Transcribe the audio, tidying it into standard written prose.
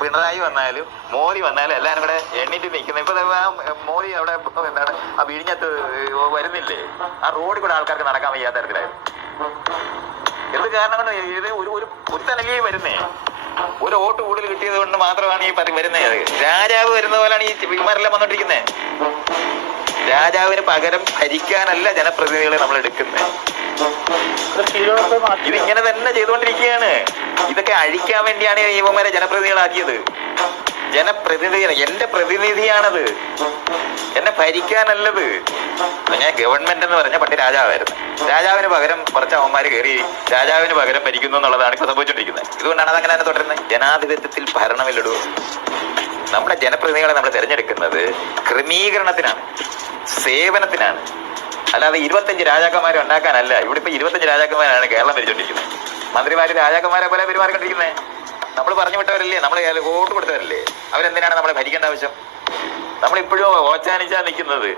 പിണറായി വന്നാലും മോദി വന്നാലും എല്ലാവരും കൂടെ എണ്ണീറ്റ് നിൽക്കുന്നത്. ഇപ്പൊ മോദി അവിടെ എന്താണ് ആ വിഴിഞ്ഞത്ത് വരുന്നില്ലേ, ആ റോഡിൽ കൂടെ ആൾക്കാർക്ക് നടക്കാൻ വയ്യാത്ത തരത്തിലായിരുന്നു. എന്ത് കാരണം കൊണ്ട് ഇത് ഒരു തലകേ വരുന്നേ, ഒരു വോട്ട് കൂടുതൽ കിട്ടിയത് കൊണ്ട് മാത്രമാണ് ഈ വരുന്നത്. രാജാവ് വരുന്ന പോലെയാണ് ഈ വിമാരെല്ലാം വന്നോണ്ടിരിക്കുന്നത്. രാജാവിന് പകരം ഭരിക്കാനല്ല ജനപ്രതിനിധികളെ നമ്മൾ എടുക്കുന്നത്. ഇതിങ്ങനെ തന്നെ ചെയ്തുകൊണ്ടിരിക്കുകയാണ്. ഇതൊക്കെ അഴിക്കാൻ വേണ്ടിയാണ് ഇവന്മാരെ ജനപ്രതിനിധികളാക്കിയത്. ജനപ്രതിനിധി എന്റെ പ്രതിനിധിയാണത്, എന്നെ ഭരിക്കാനല്ലത്. ഞാൻ ഗവൺമെന്റ് എന്ന് പറഞ്ഞ പണ്ട് രാജാവായിരുന്നു. രാജാവിന് പകരം കുറച്ച് അവന്മാര് കയറി രാജാവിന് പകരം ഭരിക്കുന്നു എന്നുള്ളതാണ് ഇപ്പൊ സംഭവിച്ചുകൊണ്ടിരിക്കുന്നത്. ഇതുകൊണ്ടാണ് അതങ്ങനെ തന്നെ തുടരുന്നത്. ജനാധിപത്യത്തിൽ ഭരണമില്ലടൂ. നമ്മുടെ ജനപ്രതിനിധികളെ നമ്മൾ തിരഞ്ഞെടുക്കുന്നത് ക്രമീകരണത്തിനാണ്, സേവനത്തിനാണ്, അല്ലാതെ 25 രാജാക്കന്മാരെ ഉണ്ടാക്കാനല്ല. ഇവിടെ ഇപ്പൊ 25 രാജാക്കന്മാരാണ് കേരളം ഭരിച്ചുകൊണ്ടിരിക്കുന്നത്. മന്ത്രിമാര് രാജാക്കന്മാരെ പോലെ പെരുമാറിക്കൊണ്ടിരിക്കുന്നത്. നമ്മൾ പറഞ്ഞു വിട്ടവരല്ലേ, നമ്മൾ വോട്ട് കൊടുത്തവരല്ലേ. അവരെന്തിനാണ് നമ്മളെ ഭരിക്കേണ്ട ആവശ്യം? നമ്മളിപ്പോഴും ഓച്ചാനിച്ചാ നിൽക്കുന്നത്.